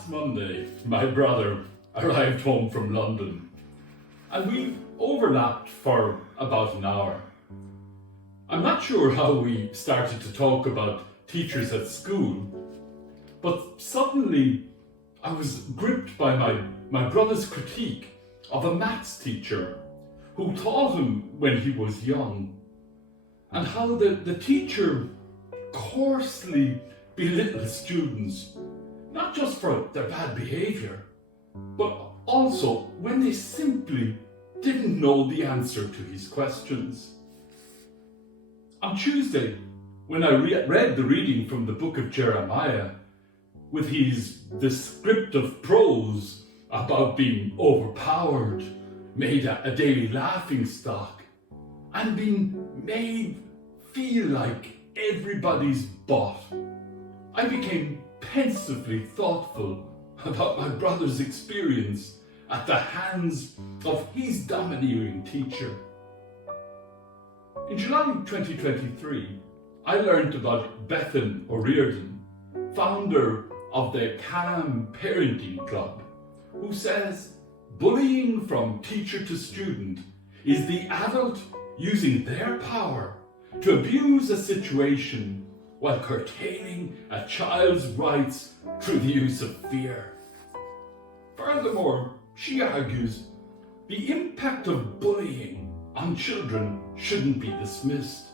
Last Monday, my brother arrived home from London, and we overlapped for about an hour. I'm not sure how we started to talk about teachers at school, but suddenly I was gripped by my brother's critique of a maths teacher who taught him when he was young, and how the teacher coarsely belittles students, not just for their bad behaviour, but also when they simply didn't know the answer to his questions. On Tuesday, when I read the reading from the book of Jeremiah, with his descriptive prose about being overpowered, made a daily laughingstock, and being made feel like everybody's butt, I became pensively thoughtful about my brother's experience at the hands of his domineering teacher. In July 2023, I learned about Bethan O'Riordan, founder of the Calm Parenting Club, who says bullying from teacher to student is the adult using their power to abuse a situation while curtailing a child's rights through the use of fear. Furthermore, she argues the impact of bullying on children shouldn't be dismissed.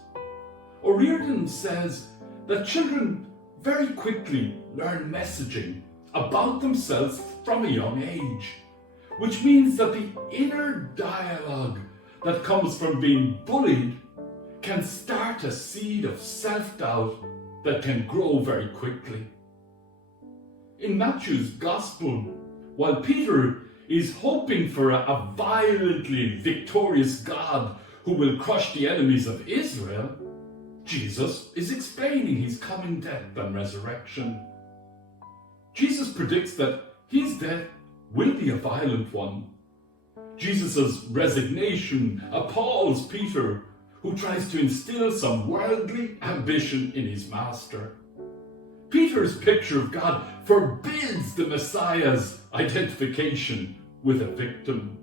O'Riordan says that children very quickly learn messaging about themselves from a young age, which means that the inner dialogue that comes from being bullied can start a seed of self-doubt that can grow very quickly. In Matthew's Gospel, while Peter is hoping for a violently victorious God who will crush the enemies of Israel, Jesus is explaining his coming death and resurrection. Jesus predicts that his death will be a violent one. Jesus' resignation appalls Peter, who tries to instill some worldly ambition in his master. Peter's picture of God forbids the Messiah's identification with a victim.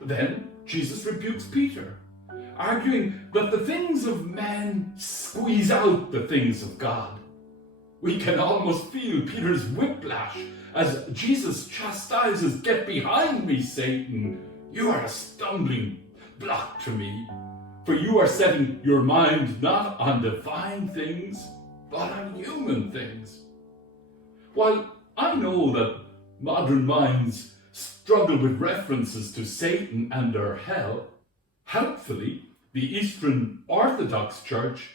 Then Jesus rebukes Peter, arguing that the things of men squeeze out the things of God. We can almost feel Peter's whiplash as Jesus chastises, "Get behind me, Satan. You are a stumbling block to me, for you are setting your mind not on divine things, but on human things." While I know that modern minds struggle with references to Satan and their hell, helpfully, the Eastern Orthodox Church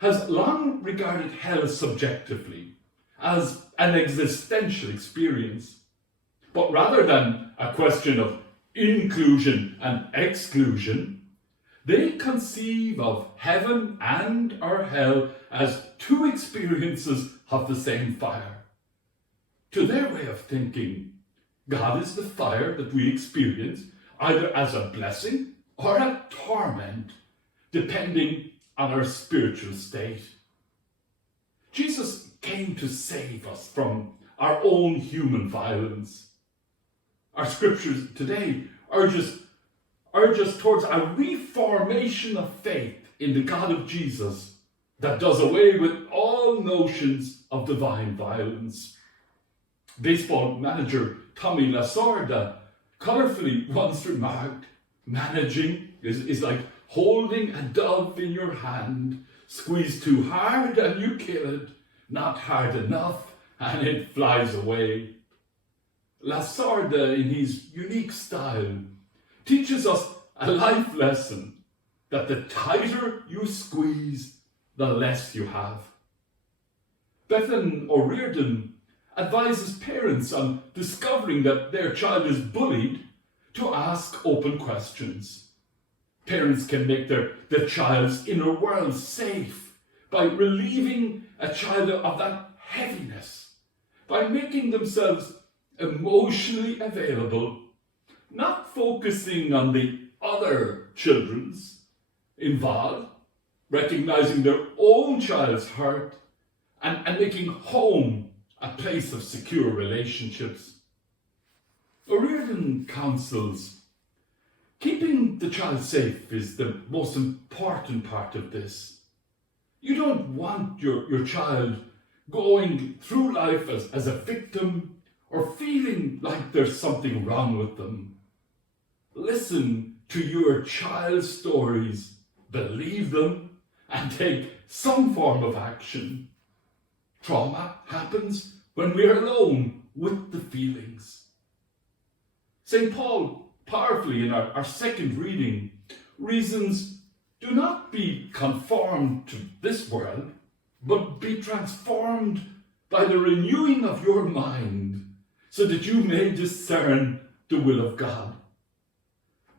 has long regarded hell subjectively as an existential experience. But rather than a question of inclusion and exclusion, they conceive of heaven and or hell as two experiences of the same fire. To their way of thinking, God is the fire that we experience either as a blessing or a torment, depending on our spiritual state. Jesus came to save us from our own human violence. Our scriptures today urge us towards a reformation of faith in the God of Jesus that does away with all notions of divine violence. Baseball manager Tommy Lasorda colorfully once remarked, "Managing is like holding a dove in your hand. Squeeze too hard and you kill it, not hard enough and it flies away." Lasorda, in his unique style, teaches us a life lesson that the tighter you squeeze, the less you have. Bethan O'Riordan advises parents on discovering that their child is bullied to ask open questions. Parents can make their child's inner world safe by relieving a child of that heaviness, by making themselves emotionally available, not focusing on the other children's involved, recognizing their own child's hurt, and making home a place of secure relationships. O'Riordan counsels, keeping the child safe is the most important part of this. You don't want your child going through life as a victim or feeling like there's something wrong with them. Listen to your child's stories, believe them, and take some form of action. Trauma happens when we're alone with the feelings. St. Paul, powerfully in our second reading, reasons, do not be conformed to this world, but be transformed by the renewing of your mind, so that you may discern the will of God.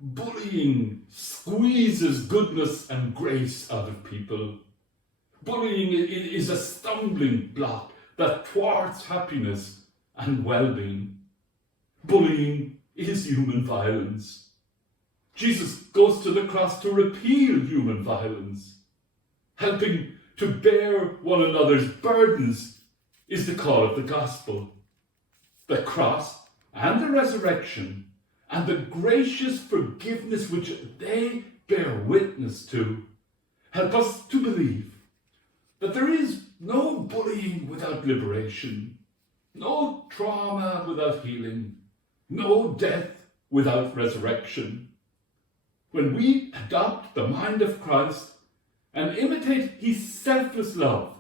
Bullying squeezes goodness and grace out of people. Bullying is a stumbling block that thwarts happiness and well-being. Bullying is human violence. Jesus goes to the cross to repeal human violence. Helping to bear one another's burdens is the call of the gospel. The cross and the resurrection and the gracious forgiveness which they bear witness to help us to believe that there is no bullying without liberation, no trauma without healing, no death without resurrection. When we adopt the mind of Christ and imitate his selfless love,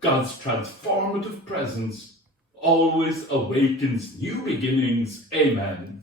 God's transformative presence always awakens new beginnings. Amen.